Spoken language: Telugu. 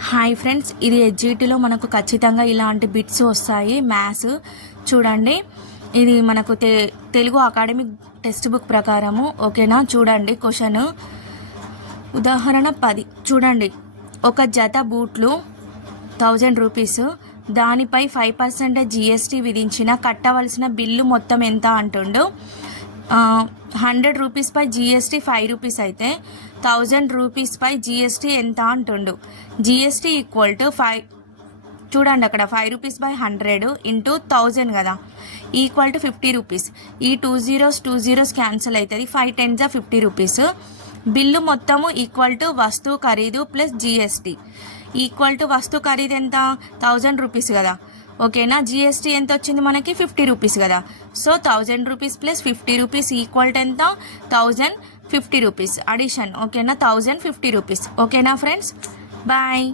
హాయ్ ఫ్రెండ్స్, ఇది ఎస్జిటిలో మనకు ఖచ్చితంగా ఇలాంటి బిట్స్ వస్తాయి. మ్యాథ్స్ చూడండి, ఇది మనకు తెలుగు అకాడమిక్ టెక్స్ట్ బుక్ ప్రకారము. ఓకేనా? చూడండి క్వశ్చన్. ఉదాహరణ 10 చూడండి. ఒక జత బూట్లు 1000 రూపీస్, దానిపై 5% జిఎస్టీ విధించిన కట్టవలసిన బిల్లు మొత్తం ఎంత అంటుండు. 100 రూపీస్ పై జిఎస్టీ 5 రూపీస్ అయితే 1000 రూపీస్ పై జిఎస్టీ ఎంత అంటుండు. GST equal to 5. చూడండి, అక్కడ 5 రూపీస్ బై 100 ఇంటూ 1000 కదా, ఈక్వల్ టు 50 రూపీస్. ఈ 2 zeros క్యాన్సిల్ అవుతుంది. 5 10s 50 రూపీస్. బిల్లు మొత్తము ఈక్వల్ టు వస్తువు ఖరీదు ప్లస్ జిఎస్టీ. ఈక్వల్ టు వస్తువు ఖరీదు ఎంత? 1000 రూపీస్ కదా. ఓకేనా? జిఎస్టీ ఎంత వచ్చింది మనకి? 50 రూపీస్ కదా. So 1000 rupees plus 50 rupees equal to ఎంత? 1050 రూపీస్ అడిషన్. ఓకేనా? 1050 రూపీస్. ఓకేనా ఫ్రెండ్స్? బాయ్.